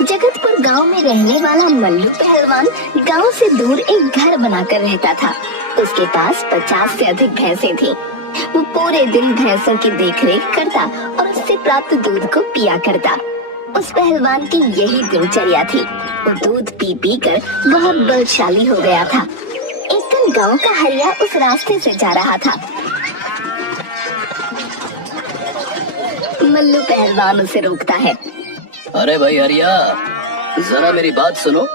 जगतपुर गांव में रहने वाला मल्लू पहलवान गांव से दूर एक घर बनाकर रहता था। उसके पास 50 से अधिक भैंसें थीं। वो पूरे दिन भैंसों की देखरेख करता और उससे प्राप्त दूध को पिया करता। उस पहलवान की यही दिनचर्या थी। वो दूध पी पी कर बहुत बलशाली हो गया था। एक दिन गांव का हरिया उस रास्ते से जा रहा था। मल्लू पहलवान उसे रोकता है। अरे भाई हरिया, जरा मेरी बात सुनो,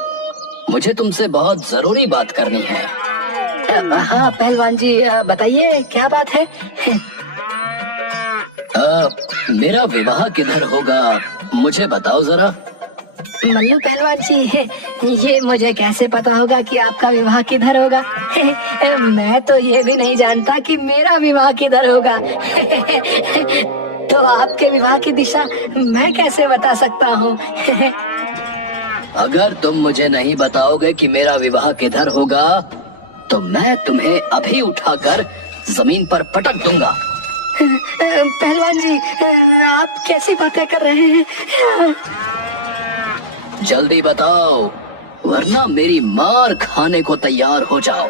मुझे तुमसे बहुत जरूरी बात करनी है। हाँ पहलवान जी, बताइए क्या बात है। मेरा विवाह किधर होगा, मुझे बताओ जरा। मल्लू पहलवान जी, ये मुझे कैसे पता होगा कि आपका विवाह किधर होगा। मैं तो ये भी नहीं जानता कि मेरा विवाह किधर होगा। तो आपके विवाह की दिशा मैं कैसे बता सकता हूँ। अगर तुम मुझे नहीं बताओगे कि मेरा विवाह किधर होगा तो मैं तुम्हें अभी उठाकर जमीन पर पटक दूंगा। पहलवान जी, आप कैसी बातें कर रहे हैं। जल्दी बताओ, वरना मेरी मार खाने को तैयार हो जाओ।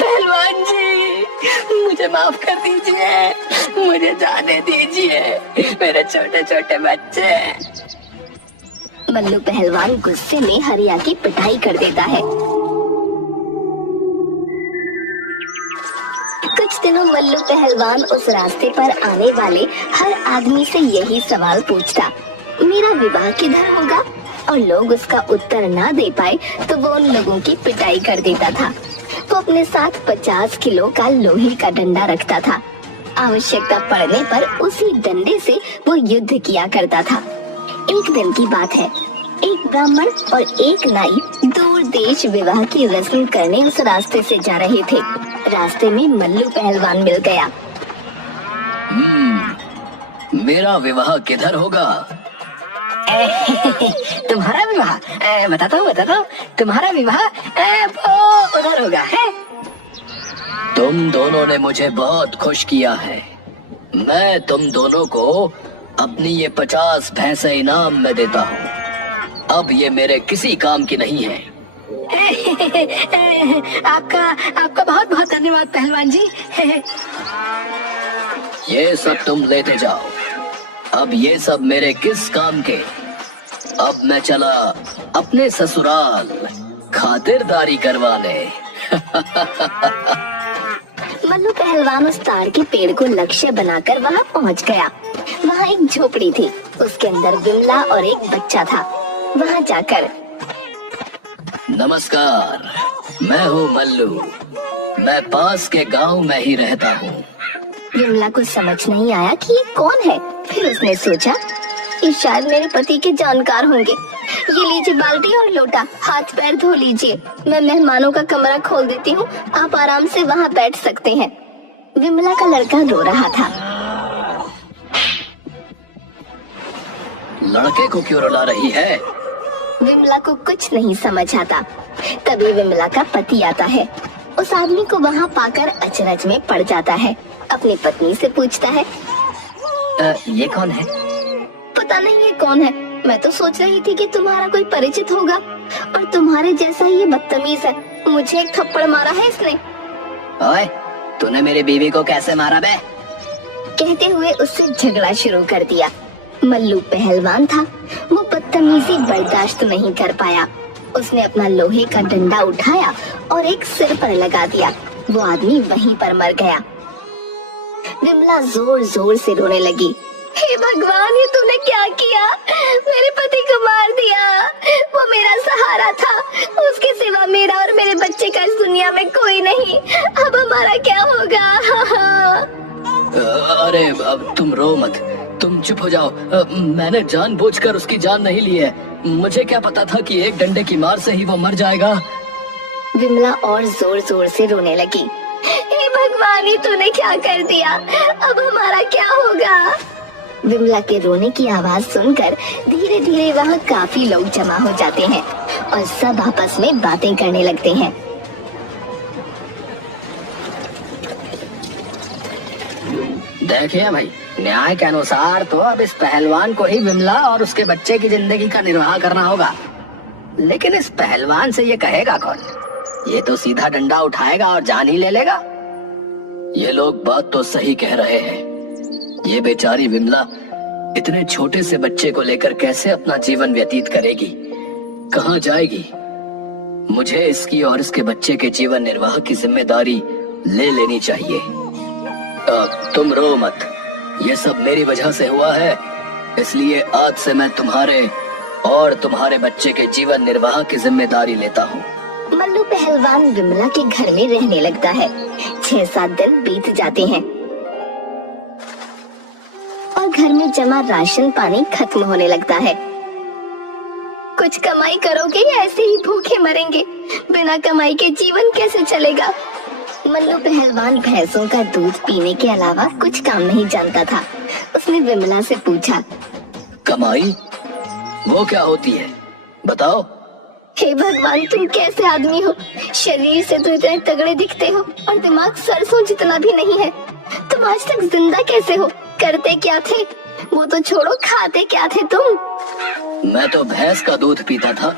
पहलवान जी, मुझे माफ कर दीजिए, मुझे जाने दीजिए, मेरे छोटे छोटे बच्चे। मल्लू पहलवान गुस्से में हरिया की पिटाई कर देता है। कुछ दिनों मल्लू पहलवान उस रास्ते पर आने वाले हर आदमी से यही सवाल पूछता, मेरा विवाह किधर होगा, और लोग उसका उत्तर ना दे पाए तो वो उन लोगों की पिटाई कर देता था। वो अपने साथ 50 किलो का लोहे का डंडा रखता था। आवश्यकता पड़ने पर उसी डंडे से वो युद्ध किया करता था। एक दिन की बात है, एक ब्राह्मण और एक नाई दूर देश विवाह की रस्म करने उस रास्ते से जा रहे थे। रास्ते में मल्लू पहलवान मिल गया। मेरा विवाह किधर होगा। तुम्हारा विवाह, बताता हूँ, तुम्हारा विवाह वो उधर होगा है। तुम दोनों ने मुझे बहुत खुश किया है। मैं तुम दोनों को अपनी ये 50 भैंसें इनाम में देता हूँ। अब ये मेरे किसी काम की नहीं है। आपका बहुत बहुत धन्यवाद पहलवान जी। ये सब तुम लेते जाओ। अब ये सब मेरे किस काम के। अब मैं चला अपने ससुराल खातिरदारी करवाने। मल्लू पहलवान उस ताड़ के पेड़ को लक्ष्य बनाकर वहाँ पहुँच गया। वहाँ एक झोपड़ी थी, उसके अंदर विमला और एक बच्चा था। वहाँ जाकर, नमस्कार, मैं हूँ मल्लू, मैं पास के गांव में ही रहता हूँ। विमला को समझ नहीं आया कि ये कौन है। फिर उसने सोचा, ये शायद मेरे पति के जानकार होंगे। ये लीजिए बाल्टी और लोटा, हाथ पैर धो लीजिए। मैं मेहमानों का कमरा खोल देती हूँ, आप आराम से वहाँ बैठ सकते हैं। विमला का लड़का रो रहा था। लड़के को क्यों रुला रही है। विमला को कुछ नहीं समझ आता। तभी विमला का पति आता है। उस आदमी को वहाँ पाकर अचरज में पड़ जाता है। अपनी पत्नी से पूछता है, ये कौन है। पता नहीं ये कौन है। मैं तो सोच रही थी कि तुम्हारा कोई परिचित होगा, और तुम्हारे जैसा ये बदतमीज है। मुझे एक थप्पड़ मारा है इसने। ओए, तूने मेरी बीवी को कैसे मारा बे। कहते हुए उससे झगड़ा शुरू कर दिया। मल्लू पहलवान था, वो बदतमीजी बर्दाश्त नहीं कर पाया। उसने अपना लोहे का डंडा उठाया और एक सिर पर लगा दिया। वो आदमी वहीं पर मर गया। विमला जोर जोर से रोने लगी। हे भगवान, ये तूने क्या किया। मेरे पति को मार दिया। वो मेरा सहारा था। उसके सिवा मेरा और मेरे बच्चे का इस दुनिया में कोई नहीं। अब हमारा क्या होगा। अरे अब तुम रो मत, तुम चुप हो जाओ। मैंने जानबूझकर उसकी जान नहीं ली है। मुझे क्या पता था कि एक डंडे की मार से ही वो मर जाएगा। विमला और जोर जोर से रोने लगी। हे भगवान, ये तूने क्या कर दिया। अब हमारा क्या होगा। विमला के रोने की आवाज सुनकर धीरे धीरे वहाँ काफी लोग जमा हो जाते हैं और सब आपस में बातें करने लगते हैं। देखिए भाई, न्याय के अनुसार तो अब इस पहलवान को ही विमला और उसके बच्चे की जिंदगी का निर्वाह करना होगा। लेकिन इस पहलवान से ये कहेगा कौन? ये तो सीधा डंडा उठाएगा और जान ही ले लेगा। ये लोग बात तो सही कह रहे हैं। ये बेचारी विमला इतने छोटे से बच्चे को लेकर कैसे अपना जीवन व्यतीत करेगी, कहाँ जाएगी? मुझे इसकी और इसके बच्चे के जीवन निर्वाह की जिम्मेदारी ले लेनी चाहिए। तुम रो मत, ये सब मेरी वजह से हुआ है, इसलिए आज से मैं तुम्हारे और तुम्हारे बच्चे के जीवन निर्वाह की जिम्मेदारी लेता हूँ। मल्लू पहलवान विमला के घर में रहने लगता है। 6-7 दिन बीत जाते हैं और घर में जमा राशन पानी खत्म होने लगता है। कुछ कमाई करोगे या ऐसे ही भूखे मरेंगे? बिना कमाई के जीवन कैसे चलेगा? मल्लू पहलवान भैंसों का दूध पीने के अलावा कुछ काम नहीं जानता था। उसने विमला से पूछा, कमाई वो क्या होती है, बताओ। हे भगवान, तुम कैसे आदमी हो? शरीर से तो इतने तगड़े दिखते हो और दिमाग सरसों जितना भी नहीं है। तुम आज तक जिंदा कैसे हो? करते क्या थे? वो तो छोड़ो, खाते क्या थे तुम? मैं तो भैंस का दूध पीता था।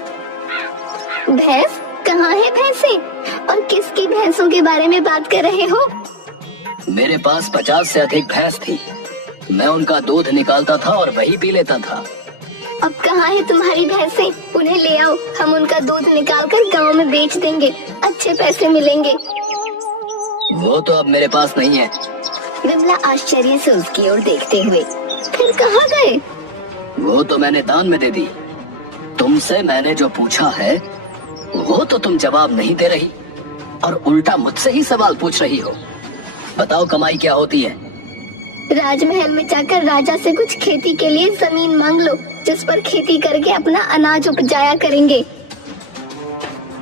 भैंस? कहाँ है भैंसे? और किसकी भैंसों के बारे में बात कर रहे हो? मेरे पास 50 से अधिक भैंस थी। मैं उनका दूध निकालता था और वही पी लेता था। अब कहाँ है तुम्हारी भैंसे? उन्हें ले आओ, हम उनका दूध निकालकर गांव में बेच देंगे, अच्छे पैसे मिलेंगे। वो तो अब मेरे पास नहीं है। विमला आश्चर्य से उसकी ओर देखते हुए, फिर कहाँ गए? वो तो मैंने दान में दे दी। तुमसे मैंने जो पूछा है वो तो तुम जवाब नहीं दे रही और उल्टा मुझसे ही सवाल पूछ रही हो। बताओ, कमाई क्या होती है? राजमहल में जाकर राजा से कुछ खेती के लिए जमीन मांग लो, जिस पर खेती करके अपना अनाज उपजाया करेंगे।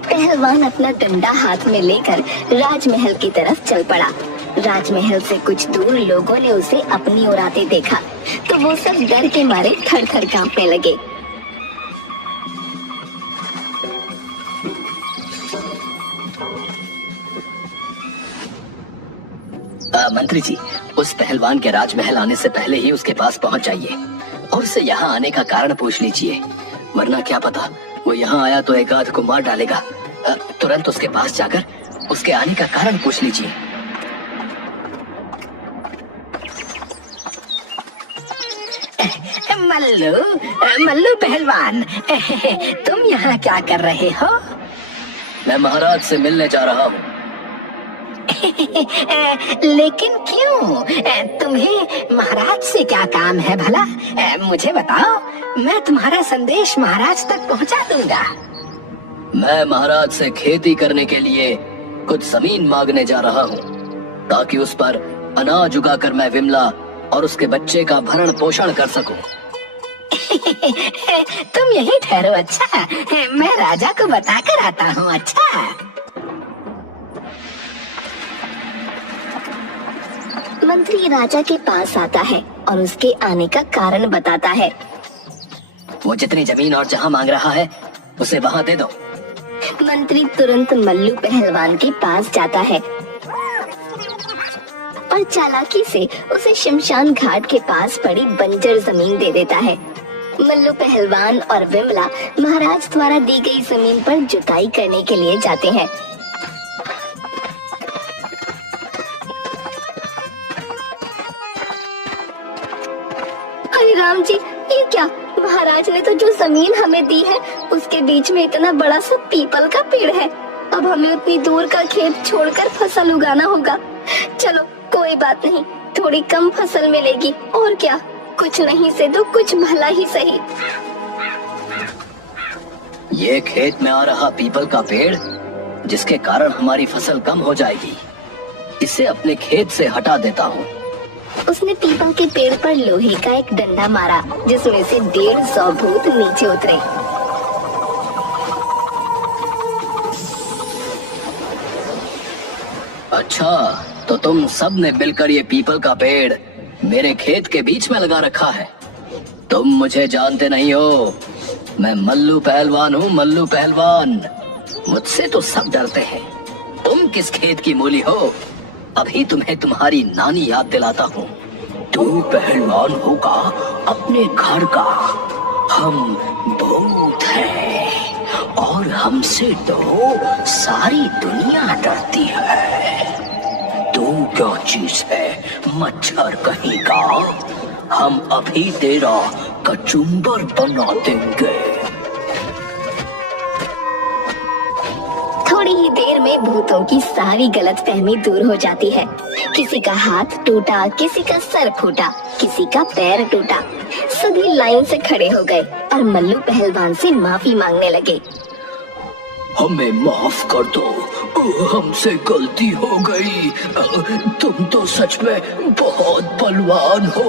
पहलवान अपना डंडा हाथ में लेकर राजमहल की तरफ चल पड़ा। राजमहल से कुछ दूर लोगों ने उसे अपनी ओर आते देखा तो वो सब डर के मारे थर-थर कांपने लगे। मंत्री जी, उस पहलवान के राजमहल आने से पहले ही उसके पास पहुंच जाइए और उससे यहाँ आने का कारण पूछ लीजिए, वरना क्या पता वो यहाँ आया तो एक आध को मार डालेगा। तुरंत उसके पास जाकर उसके आने का कारण पूछ लीजिए। मल्लू पहलवान, तुम यहाँ क्या कर रहे हो? मैं महाराज से मिलने जा रहा हूँ। लेकिन क्यों? तुम्हें महाराज से क्या काम है भला? मुझे बताओ, मैं तुम्हारा संदेश महाराज तक पहुंचा दूंगा। मैं महाराज से खेती करने के लिए कुछ जमीन मांगने जा रहा हूँ, ताकि उस पर अनाज उगाकर मैं विमला और उसके बच्चे का भरण पोषण कर सकूं। तुम यही ठहरो, अच्छा? मैं राजा को बता कर आता हूँ। अच्छा? मंत्री राजा के पास आता है और उसके आने का कारण बताता है। वो जितनी जमीन और जहाँ मांग रहा है उसे वहाँ दे दो। मंत्री तुरंत मल्लू पहलवान के पास जाता है और चालाकी से उसे शमशान घाट के पास पड़ी बंजर जमीन दे देता है। मल्लू पहलवान और विमला महाराज द्वारा दी गई जमीन पर जुताई करने के लिए जाते हैं। अरे राम जी, ये क्या? महाराज ने तो जो जमीन हमें दी है उसके बीच में इतना बड़ा सा पीपल का पेड़ है। अब हमें उतनी दूर का खेत छोड़कर फसल उगाना होगा। चलो कोई बात नहीं, थोड़ी कम फसल मिलेगी और क्या, कुछ नहीं से तो कुछ भला ही सही। ये खेत में आ रहा पीपल का पेड़ जिसके कारण हमारी फसल कम हो जाएगी, इसे अपने खेत से हटा देता हूँ। उसने पीपल के पेड़ पर लोहे का एक डंडा मारा जिसमें से 150 भूत नीचे उतरे। अच्छा, तो तुम सब ने मिलकर ये पीपल का पेड़ मेरे खेत के बीच में लगा रखा है। तुम मुझे जानते नहीं हो, मैं मल्लू पहलवान हूँ, मल्लू पहलवान। मुझसे तो सब डरते हैं। तुम किस खेत की मूली हो? अभी तुम्हें तुम्हारी नानी याद दिलाता हूँ। तू पहलवान होगा अपने घर का। हम भूत हैं और हमसे तो सारी दुनिया डरती है। तू क्या चीज है, मच्छर कहीं का? हम अभी तेरा कचुम्बर बना देंगे। थोड़ी ही देर में भूतों की सारी गलतफहमी दूर हो जाती है। किसी का हाथ टूटा, किसी का सर फूटा, किसी का पैर टूटा। सभी लाइन से खड़े हो गए और मल्लू पहलवान से माफी मांगने लगे। हमें माफ कर दो, हमसे गलती हो गई। तुम तो सच में बहुत बलवान हो।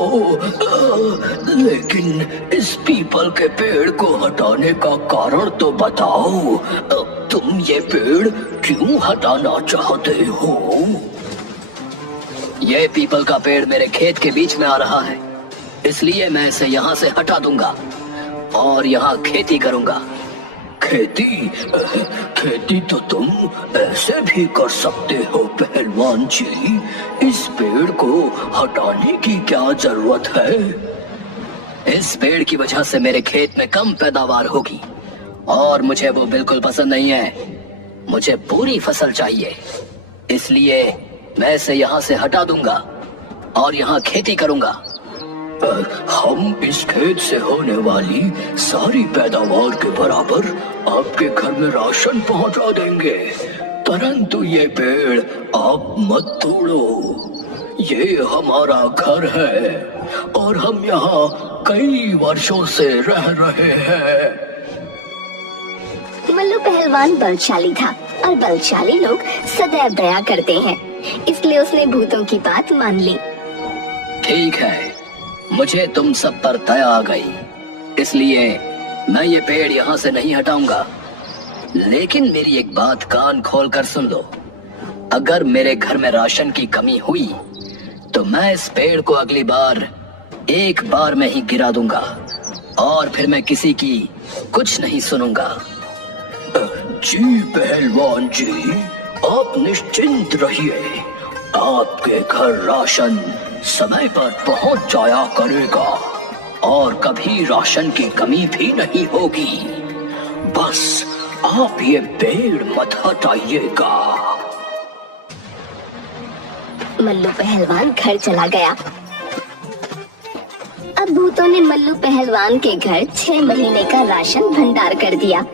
लेकिन इस पीपल के पेड़ को हटाने का कारण तो बताओ। तुम ये पेड़ क्यों हटाना चाहते हो? ये पीपल का पेड़ मेरे खेत के बीच में आ रहा है, इसलिए मैं इसे यहाँ से हटा दूंगा और यहाँ खेती करूंगा। खेती तो तुम ऐसे भी कर सकते हो पहलवान जी। इस पेड़ को हटाने की क्या जरूरत है? इस पेड़ की वजह से मेरे खेत में कम पैदावार होगी और मुझे वो बिल्कुल पसंद नहीं है। मुझे पूरी फसल चाहिए, इसलिए मैं इसे यहाँ से हटा दूंगा और यहाँ खेती करूंगा। हम इस खेत से होने वाली सारी पैदावार के बराबर आपके घर में राशन पहुंचा देंगे, परंतु ये पेड़ आप मत तोड़ो। ये हमारा घर है और हम यहाँ कई वर्षों से रह रहे हैं। मल्लू पहलवान बलशाली था और बलशाली लोग सदैव दया करते हैं, इसलिए उसने भूतों की बात मान ली। ठीक है, मुझे तुम सब पर दया आ गई, इसलिए मैं ये पेड़ यहाँ से नहीं हटाऊंगा। लेकिन मेरी एक बात कान खोल कर सुन लो। अगर मेरे घर में राशन की कमी हुई तो मैं इस पेड़ को अगली बार एक बार में ही गिरा दूंगा और फिर मैं किसी की कुछ नहीं सुनूंगा। जी पहलवान जी, आप निश्चिंत रहिए, आपके घर राशन समय पर पहुंच जाया करेगा और कभी राशन की कमी भी नहीं होगी। बस आप ये पेड़ मत हटाइएगा। मल्लू पहलवान घर चला गया। अब भूतों ने मल्लू पहलवान के घर 6 महीने का राशन भंडार कर दिया।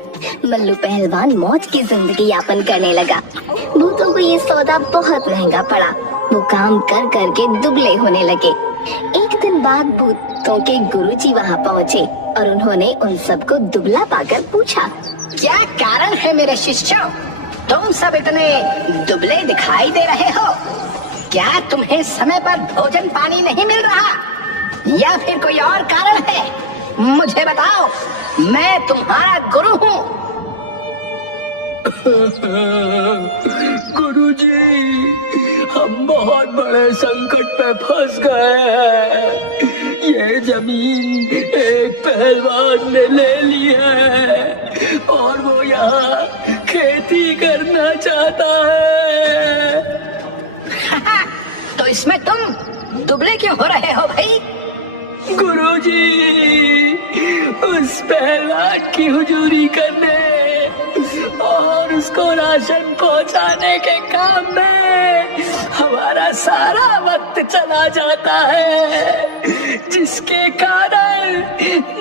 मल्लू पहलवान मौज की जिंदगी यापन करने लगा। भूतों को ये सौदा बहुत महंगा पड़ा। वो काम कर कर के दुबले होने लगे। एक दिन बाद भूतों के गुरुजी वहाँ पहुँचे और उन्होंने उन सबको दुबला पाकर पूछा, क्या कारण है मेरे शिष्यों, तुम सब इतने दुबले दिखाई दे रहे हो? क्या तुम्हें समय पर भोजन पानी नहीं मिल रहा या फिर कोई और कारण है? मुझे बताओ, मैं तुम्हारा गुरु हूँ। गुरुजी, हम बहुत बड़े संकट में फंस गए हैं। ये जमीन एक पहलवान ने ले ली है और वो यहाँ खेती करना चाहता है। तो इसमें तुम दुबले क्यों हो रहे हो भाई? गुरुजी, उस पहलवान की हुजूरी करने और उसको राशन पहुंचाने के काम में हमारा सारा वक्त चला जाता है, जिसके कारण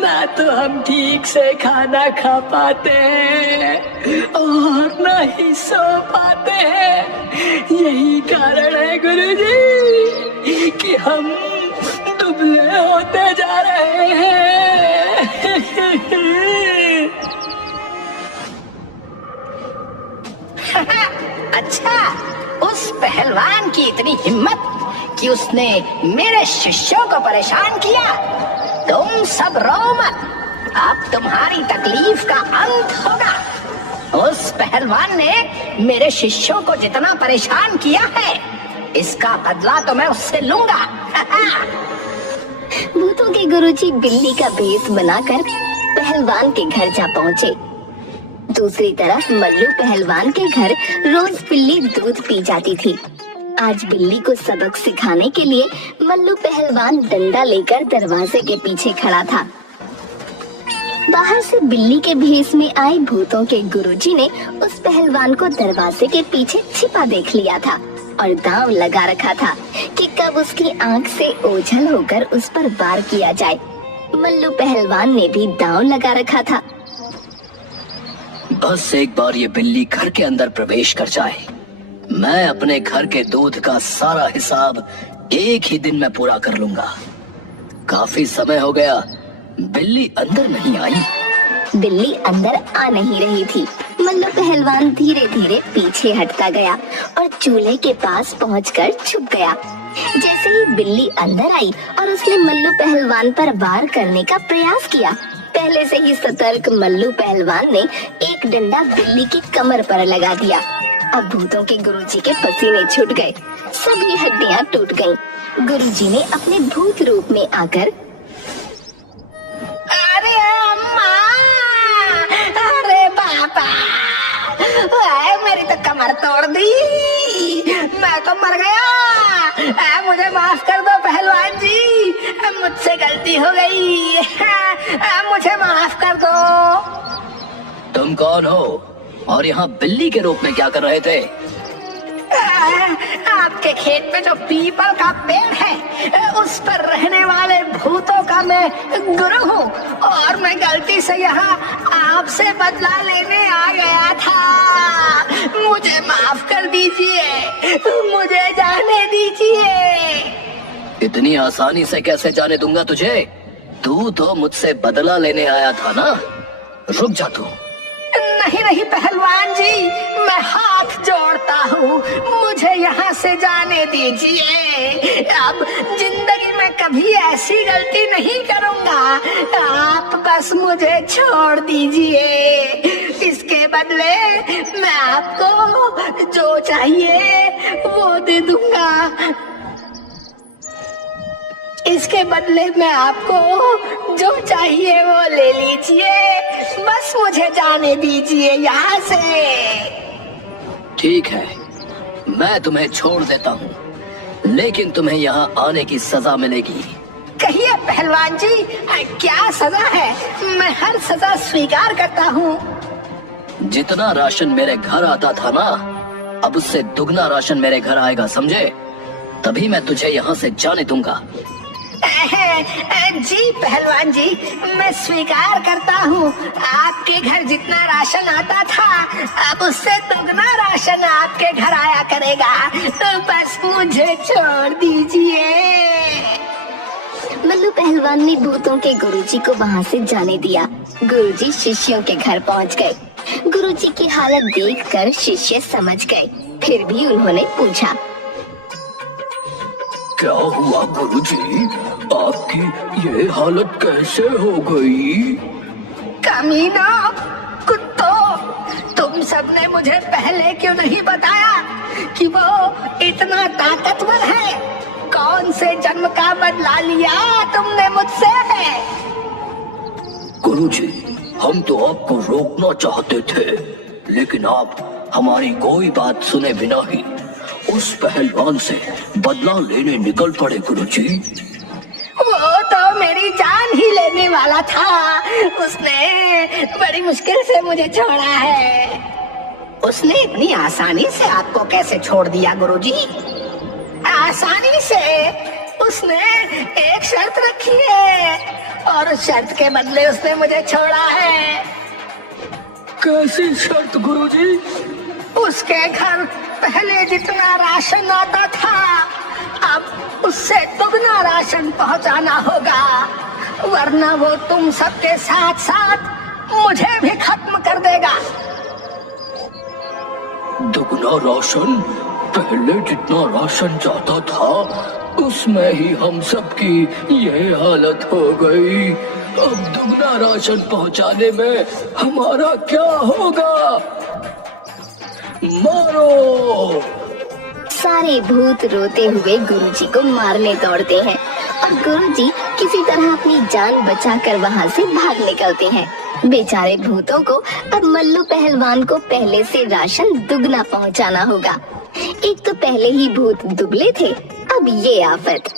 ना तो हम ठीक से खाना खा पाते हैं और ना ही सो पाते हैं। यही कारण है गुरुजी कि हम दुबले होते जा रहे हैं। अच्छा, उस पहलवान की इतनी हिम्मत कि उसने मेरे शिष्यों को परेशान किया। तुम सब रो मत, अब तुम्हारी तकलीफ का अंत होगा। उस पहलवान ने मेरे शिष्यों को जितना परेशान किया है, इसका बदला तो मैं उससे लूंगा। भूतों के गुरुजी बिल्ली का भेष बनाकर पहलवान के घर जा पहुँचे। दूसरी तरफ मल्लू पहलवान के घर रोज बिल्ली दूध पी जाती थी। आज बिल्ली को सबक सिखाने के लिए मल्लू पहलवान डंडा लेकर दरवाजे के पीछे खड़ा था। बाहर से बिल्ली के भेष में आए भूतों के गुरुजी ने उस पहलवान को दरवाजे के पीछे छिपा देख लिया था और दांव लगा रखा था कि कब उसकी आंख से ओझल होकर उस पर वार किया जाए। मल्लू पहलवान ने भी दांव लगा रखा था। बस एक बार ये बिल्ली घर के अंदर प्रवेश कर जाए, मैं अपने घर के दूध का सारा हिसाब एक ही दिन में पूरा कर लूंगा। काफी समय हो गया, बिल्ली अंदर नहीं आई। बिल्ली अंदर आ नहीं रही थी। मल्लू पहलवान धीरे धीरे पीछे हटता गया और चूल्हे के पास पहुंचकर छुप गया। जैसे ही बिल्ली अंदर आई और उसने मल्लू पहलवान पर वार करने का प्रयास किया, पहले से ही सतर्क मल्लू पहलवान ने एक डंडा बिल्ली की कमर पर लगा दिया। अब भूतों के गुरुजी के पसीने छूट गए, सभी हड्डियां टूट गईं। गुरुजी ने अपने भूत रूप में आकर, अरे अम्मा, अरे पापा, मेरी तो कमर तोड़ दी, मैं तो मर गया। मुझे माफ कर दो पहलवान जी, मुझसे गलती हो गई, मुझे माफ कर दो। तुम कौन हो और यहाँ बिल्ली के रूप में क्या कर रहे थे? आपके खेत में जो पीपल का पेड़ है, उस पर रहने वाले भूतों का मैं गुरु हूँ और मैं गलती से यहाँ आपसे बदला लेने आ गया था। मुझे माफ कर दीजिए, मुझे जाने दीजिए। इतनी आसानी से कैसे जाने दूंगा तुझे? तू तो मुझसे बदला लेने आया था ना। रुक जा तू। नहीं नहीं पहलवान जी, मैं हाथ जोड़ता हूँ, मुझे यहाँ से जाने दीजिए। अब जिंदगी में कभी ऐसी गलती नहीं करूँगा। आप बस मुझे छोड़ दीजिए। इसके बदले मैं आपको जो चाहिए वो दे दूंगा। इसके बदले में आपको जो चाहिए वो ले लीजिए, बस मुझे जाने दीजिए यहाँ से। ठीक है, मैं तुम्हें छोड़ देता हूँ, लेकिन तुम्हें यहाँ आने की सजा मिलेगी। कहिए पहलवान जी, क्या सजा है? मैं हर सजा स्वीकार करता हूँ। जितना राशन मेरे घर आता था ना, अब उससे दुगना राशन मेरे घर आएगा, समझे? तभी मैं तुझे यहाँ से जाने दूंगा। जी पहलवान जी, मैं स्वीकार करता हूँ। आपके घर जितना राशन आता था, अब उससे दुगना राशन आपके घर आया करेगा। तो बस मुझे छोड़ दीजिए। मल्लू पहलवान ने भूतों के गुरुजी को वहाँ से जाने दिया। गुरुजी शिष्यों के घर पहुँच गए। गुरुजी की हालत देखकर शिष्य समझ गए, फिर भी उन्होंने पूछा, क्या हुआ गुरुजी? आपकी ये हालत कैसे हो गई? कमीना, कुत्तों, तुम सबने मुझे पहले क्यों नहीं बताया कि वो इतना ताकतवर है? कौन से जन्म का बदला लिया तुमने मुझसे? गुरुजी, हम तो आपको रोकना चाहते थे, लेकिन आप हमारी कोई बात सुने बिना ही उस पहलवान से बदला लेने निकल पड़े गुरुजी। वो तो मेरी जान ही लेने वाला था, उसने बड़ी मुश्किल से मुझे छोड़ा है। उसने इतनी आसानी से आपको कैसे छोड़ दिया गुरुजी? आसानी से उसने एक शर्त रखी है और उस शर्त के बदले उसने मुझे छोड़ा है। कैसी शर्त गुरुजी? उसके घर पहले जितना राशन आता था, अब उससे दुगना राशन पहुंचाना होगा, वरना वो तुम सबके साथ साथ मुझे भी खत्म कर देगा। दुगना राशन? पहले जितना राशन जाता था, उसमें ही हम सबकी ये हालत हो गई। अब दुगना राशन पहुंचाने में हमारा क्या होगा? मारो! सारे भूत रोते हुए गुरुजी को मारने दौड़ते हैं और गुरुजी किसी तरह अपनी जान बचाकर वहाँ से भाग निकलते हैं। बेचारे भूतों को अब मल्लू पहलवान को पहले से राशन दुगना पहुँचाना होगा। एक तो पहले ही भूत दुबले थे, अब ये आफत।